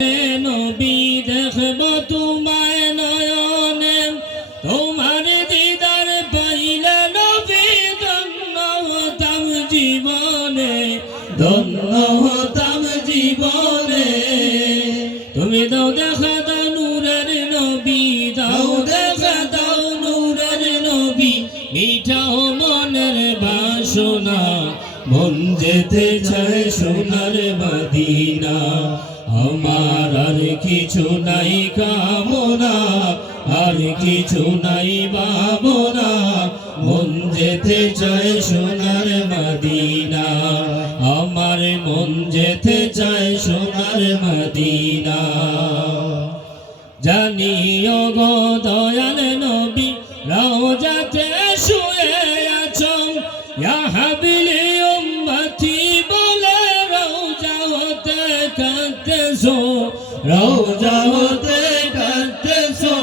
নবী দেখব তোমায় নয়নে, তোমার দিদার পাইলে নবী ধন্য হতাম জীবনে, ধন্য হতাম জীবনে। তুমি দাও দেখা দাও নূরের নবী, দাও দেখা দাও নূরের নবী, মিঠাও মনের বাসনা, মন যেতে চায় সোনার মদিনা। আমার আর কিছু নাই কামনা, আর কিছু নাই ভাবনা, মন যেতে চায় সোনার মদিনা। আমার মন যেতে চায় সোনার মদিনা। জানিও গো দয়াল নবী রওজাতে শুয়ে আছো, ইয়া হাবিলি উম্মতি বলে রওজা হতে কাঁদতেছো, রওজা হতে কাঁদতেছো।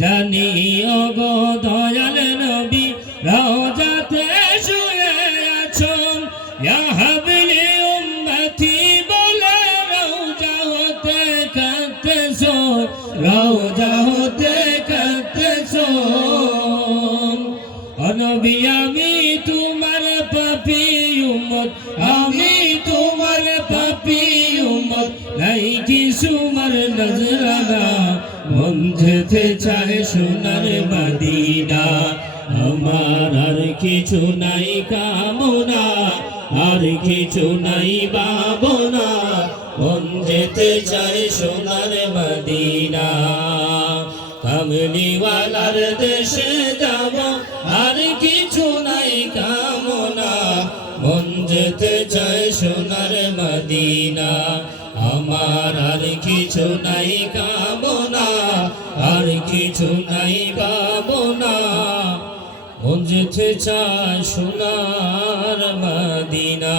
জানিও গো দয়াল নবী রওজাতে শুয়ে আছো, ইয়া হাবিলি উম্মতি বলে রওজা হতে কাঁদতেছো, রওজা হতে কাঁদতেছো। নবী আমি তোমার পাপী উম্মত, আমি তোমার পাপী উম্মত, নাই কিছু মার নজরানা, মন যেতে চায় সোনার মদিনা। আমার আর কিছু নাই কামনা, আর কিছু নাই ভাবনা, মন যেতে চায় সোনার মদিনা। কামলিওয়ালার দেশে যাব, আর কিছু নাই কামনা, মন যেতে চায় সোনার মদিনা। আমার আর কিছু নাই কামনা, আর কিছু নাই ভাবনা, মন যেতে চায় সোনার মদিনা।